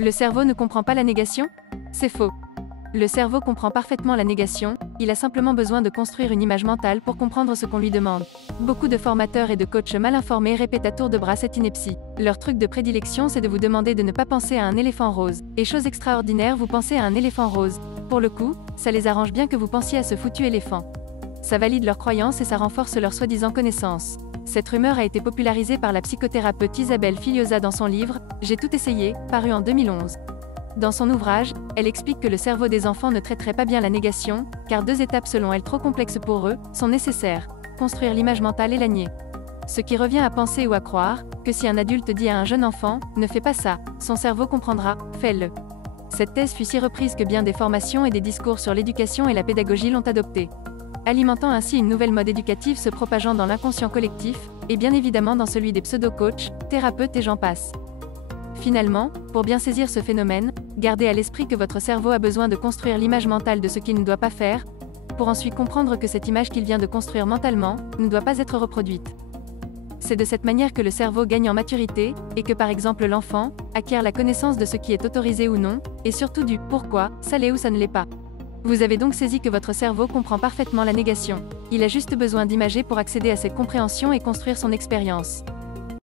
Le cerveau ne comprend pas la négation? C'est faux. Le cerveau comprend parfaitement la négation, il a simplement besoin de construire une image mentale pour comprendre ce qu'on lui demande. Beaucoup de formateurs et de coachs mal informés répètent à tour de bras cette ineptie. Leur truc de prédilection, c'est de vous demander de ne pas penser à un éléphant rose. Et chose extraordinaire, vous pensez à un éléphant rose. Pour le coup, ça les arrange bien que vous pensiez à ce foutu éléphant. Ça valide leurs croyances et ça renforce leur soi-disant connaissance. Cette rumeur a été popularisée par la psychothérapeute Isabelle Filiosa dans son livre « J'ai tout essayé », paru en 2011. Dans son ouvrage, elle explique que le cerveau des enfants ne traiterait pas bien la négation, car 2 étapes selon elle trop complexes pour eux, sont nécessaires. Construire l'image mentale et la nier. Ce qui revient à penser ou à croire, que si un adulte dit à un jeune enfant « ne fais pas ça », son cerveau comprendra « fais-le ». Cette thèse fut si reprise que bien des formations et des discours sur l'éducation et la pédagogie l'ont adoptée, alimentant ainsi une nouvelle mode éducative se propageant dans l'inconscient collectif, et bien évidemment dans celui des pseudo-coachs, thérapeutes et j'en passe. Finalement, pour bien saisir ce phénomène, gardez à l'esprit que votre cerveau a besoin de construire l'image mentale de ce qu'il ne doit pas faire, pour ensuite comprendre que cette image qu'il vient de construire mentalement, ne doit pas être reproduite. C'est de cette manière que le cerveau gagne en maturité, et que par exemple l'enfant acquiert la connaissance de ce qui est autorisé ou non, et surtout du « pourquoi », ça l'est ou ça ne l'est pas. Vous avez donc saisi que votre cerveau comprend parfaitement la négation. Il a juste besoin d'imager pour accéder à cette compréhension et construire son expérience.